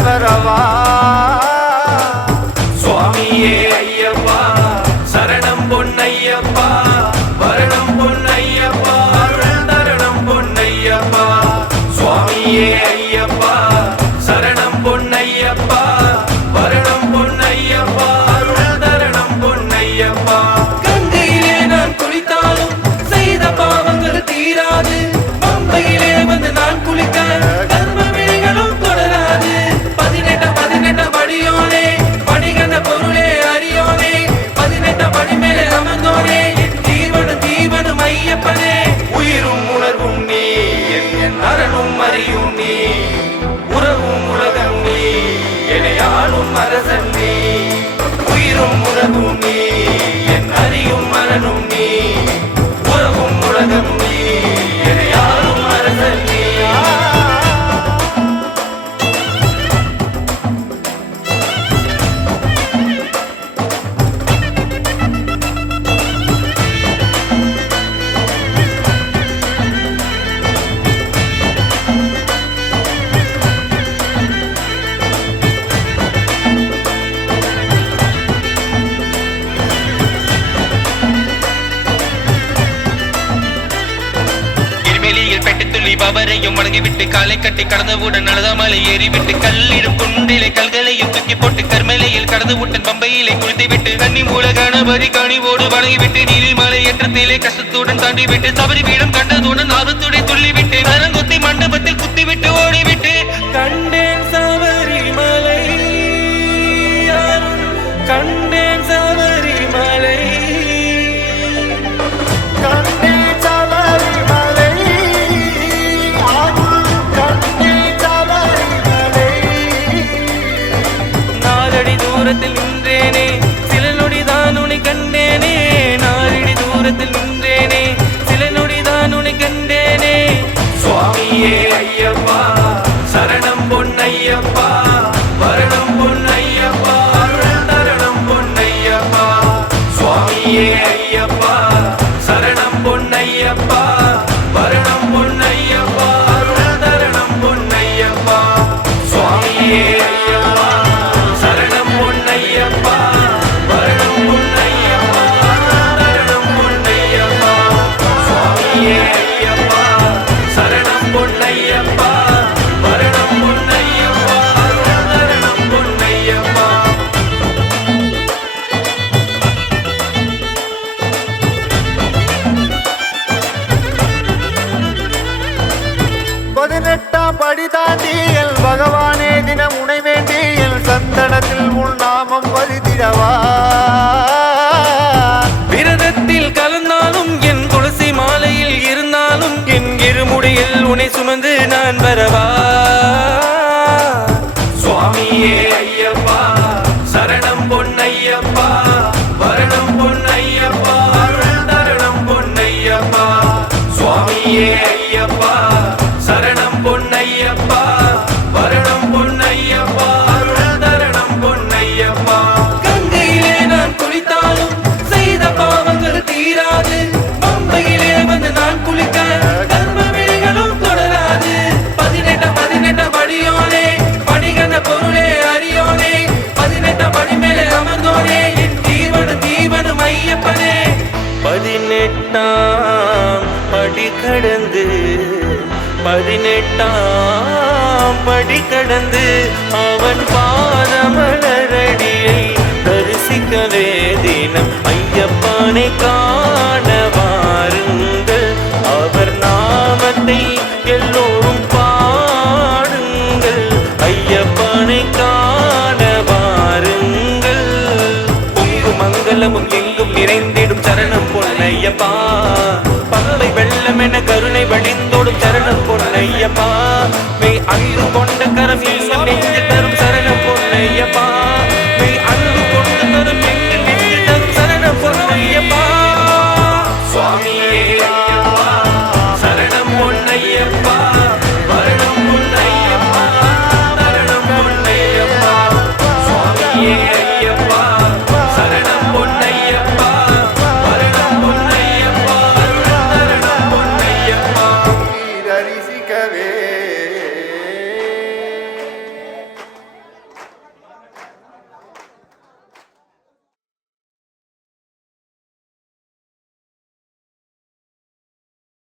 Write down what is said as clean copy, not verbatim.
நான் வரவா சுவாமியே ஐயப்பா சரணம் பொன்னையப்பா வரணம் பொன்னையப்பா அருள் தரணம் பொன்னையப்பா சுவாமியே ஐயப்பா சரணம் பொன்னையப்பா வரணம் பொன்னையப்பா அருள் தரணம் பொன்னையப்பா கங்கையிலே நான் குளித்தாலும் செய்த பாவங்கள் தீராது பம்பையிலே வந்து நான் குளிக்க கர்ம வினைகளும் தொடராது 18 படியோனே படிகண்ட பொருளே அறியோனே 18 படி மேலே அமர்ந்தோனே ஜீவனும் ஐயப்பனே உயிரும் உணர்வும் நீ என் அரணும் அறியும் நீ உறவும் உலகம் நீ எனையாளும் அரசன் நீ உயிரும் உணர்வும் நீ என் அறியும் அரணும் நீ உறவும் உலகம் நீ எனையாளும் அரசன் நீ பவரையும் வணங்கிவிட்டு காலை கட்டி கடந்தவுடன் நடதாமலை ஏறிவிட்டு கல்லிடும் குண்டிலை கல்களையும் தூக்கி போட்டு கர்மலையில் கடந்து விட்டன் பம்பையிலே குளித்துவிட்டு கன்னி மூல கணபதி கனிவோடு வணங்கிவிட்டு நீலிமலை ஏற்றத்திலே கஷ்டத்துடன் தாண்டிவிட்டு சபரி பீடம் கண்டதுடன் ஆபத்துடன் துள்ளிவிட்டு நரங்குத்தி மண்டபத்தில் குத்திவிட்டு ஓடிவிட்டு கண்டேன் சபரிமலை கண்டேன் சபரிமலை தூரத்தில் நின்றேனே சில நொடிதான் உன்னை கண்டேனே நாளடி தூரத்தில் நின்றேனே சில நொடிதான் உன்னை கண்டேனே சுவாமியே ஐயப்பா சரணம் பொன்னையப்பா வரணம் பொன்னையப்பா அருள் தரணம் பொன்னையப்பா சுவாமியே ஐயப்பா சரணம் பொன்னையப்பா வரணம் பொன்னையப்பா அருள் தரணம் பொன்னையப்பா சுவாமியே ஐயப்பா சரணம் பொன்னையப்பா வரணம் பொன்னையப்பா தரணம் பொன்னையப்பா சுவாமியே ஐயப்பா சரணம் பொன்னையப்பா வரணம் பொன்னையப்பா தரணம் பொன்னையப்பா 18 படி தாண்டி என் பகவானே தினம் உனை வேண்டி என் சந்தனத்தில் உன் நாமம் பதித்திடவா விரதத்தில் கலந்தாலும் என் துளசி மாலையில் இருந்தாலும் என் இருமுடியில் உன்னை சுமந்து நான் வரவா சுவாமியே ஐயப்பா சரணம் பொன்னையப்பா வரணம் பொன்னையப்பா அருள் தரணம் பொன்னையப்பா சுவாமியே ஐயப்பா சரணம் பொன்னையப்பா வரணம் பொன்னையப்பா அருள் தரணம் பொன்னையப்பா கங்கையிலே நான் குளித்தாலும் செய்த பாவங்கள் தீராது பம்பையிலே வந்து நான் குளிக்க கர்ம வினைகளும் தொடராது 18 படியோனே படிகண்ட பொருளே அறியோனே 18 படி மேலே அமர்ந்தோனே என் ஜீவனும் ஐயப்பனே 18ஆம் படி கடந்து 18ஆம் படி கடந்து அவன் பாதமலரடியை தரிசிக்கவே தினம் ஐயப்பனை காண வாருங்கள் அவர் நாமத்தை எல்லோரும் பாடுங்கள் ஐயப்பனை காண வாருங்கள் பொங்கு மங்களமும் எங்கும் நிறைந்திடும் சரணம் பொன்னையப்பா பல்லை வெள்ளம் என கருணை வழிந்தோடும் சரணம் பொன்னையப்பா மெய் அன்பு கொண்ட கரம்